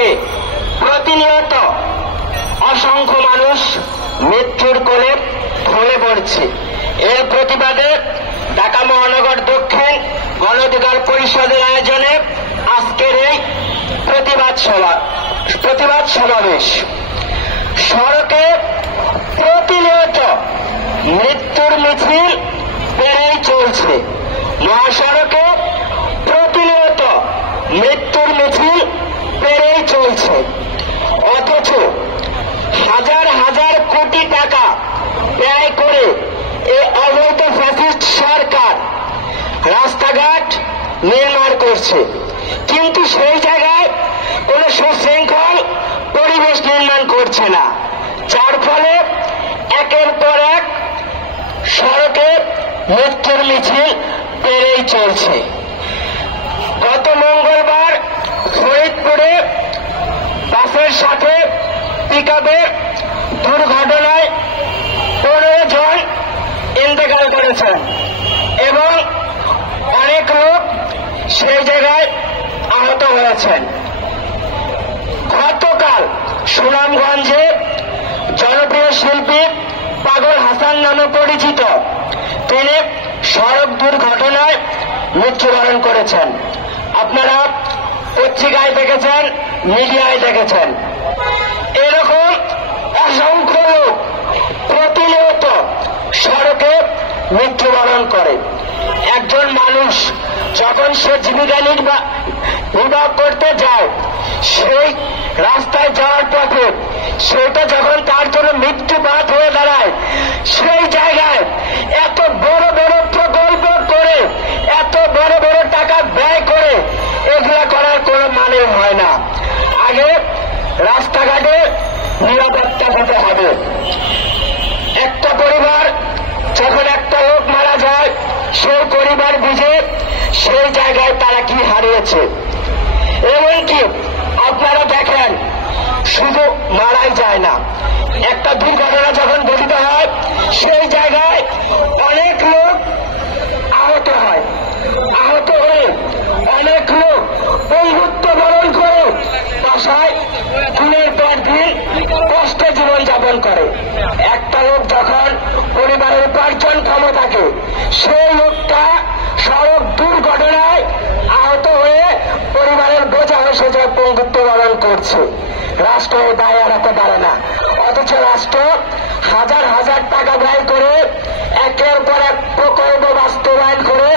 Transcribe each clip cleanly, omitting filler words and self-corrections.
থেকে প্রতিনিয়ত অসংখ্য মানুষ মৃত্যুর কোলে ঢলে পড়ছে। এর প্রতিবাদে ঢাকা মহানগর দক্ষিণ গণ অধিকার পরিষদের আয়োজনে আজকের এই প্রতিবাদ সমাবেশ। সড়কে প্রতিনিয়ত মৃত্যুর মিছিল পেরেই চলছে। মহাসড়কে প্রতিনিয়ত মৃত্যুর মিছিল পেরেই চলছে। অথচ হাজার হাজার কোটি টাকা ব্যয় করে এই অবৈধ ফ্যাসিস্ট সরকার রাস্তাঘাট নির্মাণ করছে, কিন্তু সেই জায়গায় কোন সুশৃঙ্খল পরিবেশ নির্মাণ করছে না, যার ফলে একের পর এক সড়কে মৃত্যুর মিছিল পেরেই চলছে। গত মঙ্গলবার ফরিদপুরে বাসের সাথে পিকআপের দুর্ঘটনায় 15 জন ইন্তেকাল করেছেন এবং অনেক লোক সেই জায়গায় আহত হয়েছেন। গতকাল সুনামগঞ্জে জনপ্রিয় শিল্পী পাগল হাসান নামে পরিচিত তিনি সড়ক দুর্ঘটনায় মৃত্যুবরণ করেছেন। আপনারা পত্রিকায় দেখেছেন, মিডিয়ায় দেখেছেন। এরকম অসংখ্য লোক প্রতিনিয়ত সড়কে মৃত্যুবরণ করে। একজন মানুষ যখন সে জীবিকা নির্বাহ করতে যায়, সেই রাস্তায় যাওয়ার পথে সেটা যখন তার জন্য মৃত্যুপাত হয়ে দাঁড়ায়, সেই জায়গায় এত বড় বড় প্রকল্প করে, এত বড় বড় টাকা ব্যয় করে এগুলা করার কোনো মানে হয় না। আগে রাস্তাঘাটে নিরাপত্তা হতে হবে। একটা পরিবার যখন একটা লোক মারা যায়, সেই পরিবার বুঝে সেই জায়গায় তারা কি হারিয়েছে। এমনকি আপনারা দেখেন, শুধু মারাই যায় না, একটা দুর্ঘটনা যখন ঘটিত হয় সেই জায়গায় অনেক লোক আহত হয়। আহত হয়ে অনেক লোক বন্ধুত্ব বরণ করে বাসায় দিনের পর দিন কষ্টে জীবনযাপন করে। একটা লোক যখন পরিবারের উপার্জনক্ষম থাকে, সেই লোকটা সড়ক দুর্ঘটনায় আহত হয়ে পরিবারের বোঝা হয়ে যে বন্ধুত্ব বরণ করছে। রাষ্ট্র এই দায় এড়াতে পারে না, অথচ রাষ্ট্র হাজার হাজার টাকা ব্যয় করে একের পর এক প্রকল্প বাস্তবায়ন করে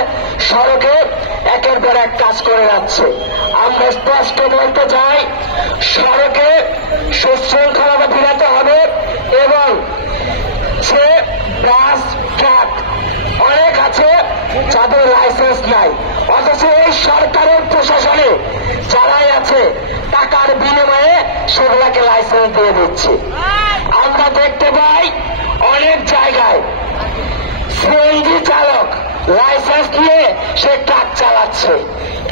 সড়কে একের পর এক কাজ করে যাচ্ছে। আমরা স্পষ্ট বলতে চাই, সড়কে সুশৃঙ্খলতা ফিরাতে হবে এবং সে বাস ট্রাক অনেক আছে যাদের লাইসেন্স নাই, অথচ এই সরকারের প্রশাসনে যারাই আছে টাকার বিনিময়ে সেগুলাকে লাইসেন্স দিয়ে দিচ্ছে। আমরা দেখতে পাই অনেক জায়গায় সিএনজি চালক লাইসেন্স নিয়ে সে ট্রাক চালাচ্ছে।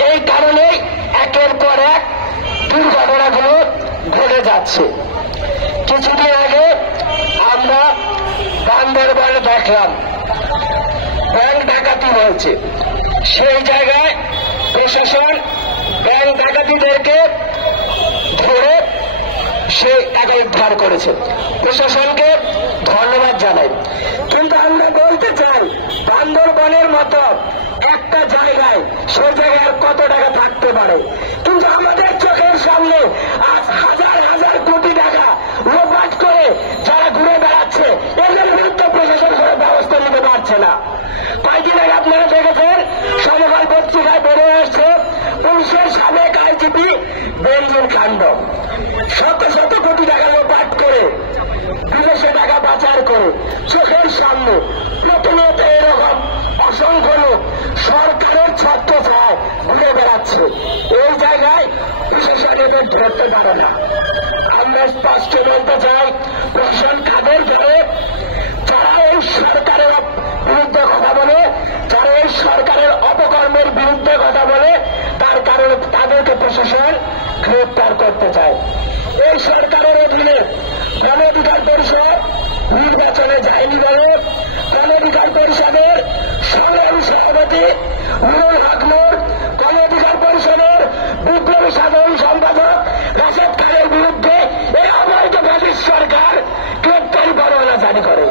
এই কারণেই একের পর এক দুর্ঘটনাগুলো ঘটে যাচ্ছে। কিছুদিন আগে আমরা বান্দরবানে দেখলাম ব্যাংক ডাকাতি হয়েছে। সেই জায়গায় প্রশাসন ব্যাংক ডাকাতিদেরকে ধরে সে টাকা উদ্ধার করেছে। প্রশাসনকে ধন্যবাদ জানাই। কিন্তু আমরা বলতে চাই, বান্দরবনের মতো একটা জায়গায় সে জায়গায় কত টাকা থাকতে পারে, কিন্তু আমাদের চোখের সামনে আজ হাজার হাজার কোটি টাকা লোপাট করে যারা ঘুরে বেড়াচ্ছে, এদের বিরুদ্ধে প্রশাসন করে ব্যবস্থা নিতে পারছে না। কয়েকদিন আগে আপনারা দেখেছেন, সমকাল পত্রিকায় বেরিয়ে আসছে পুলিশের সাবেক আইজিপি বেঞ্জির কাণ্ড শত শত কোটি টাকা লোপাট করে বিদেশে টাকা পাচার করে চোখের সামনে প্রতিনিয়ত এরকম অসংখ্য লোক সরকারের ছত্র ছায় ঘুরে বেড়াচ্ছে। এই জায়গায় প্রশাসন এদের ধরতে পারে না। আমরা স্পষ্ট বলতে চাই, প্রশাসন কাদের ধরে? যারা এই সরকারের বিরুদ্ধে কথা বলে, যারা এই সরকারের অপকর্মের বিরুদ্ধে কথা বলে, তার কারণে তাদেরকে প্রশাসন গ্রেপ্তার করতে চায়। এই সরকারের অধীনে গণ অধিকার পরিষদ নির্বাচনে যায়নি বলে গণ অধিকার পরিষদের সংগ্রামী সভাপতি নুরুল হক নূর, গণ অধিকার পরিষদের বিপ্লবী সাধারণ সম্পাদক রাশাদখানের বিরুদ্ধে এই অবৈধ ব্রিটিশ সরকার গ্রেপ্তারি পরোয়ানা জারি করে।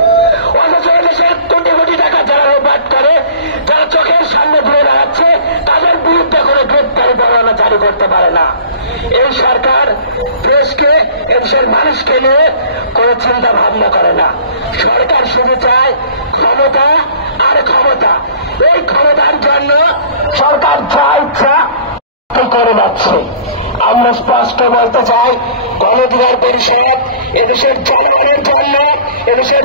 অথচ দেশের কোটি কোটি টাকা যারা লোপাট করে, যারা চোখের সামনে ঘুরে দাঁড়াচ্ছে, তাদের বিরুদ্ধে কোনো গ্রেপ্তারি পরোয়ানা জারি করতে পারে না। এই সরকার দেশকে, দেশের মানুষকে নিয়ে কোনো চিন্তা ভাবনা করে না। সরকার শুধু চায় ক্ষমতা আর ক্ষমতা। এই ক্ষমতার জন্য সরকার যা ইচ্ছা করে যাচ্ছে। আমরা স্পষ্ট বলতে চাই, গণ অধিকার পরিষদ এদেশের জনগণের জন্য, এদেশের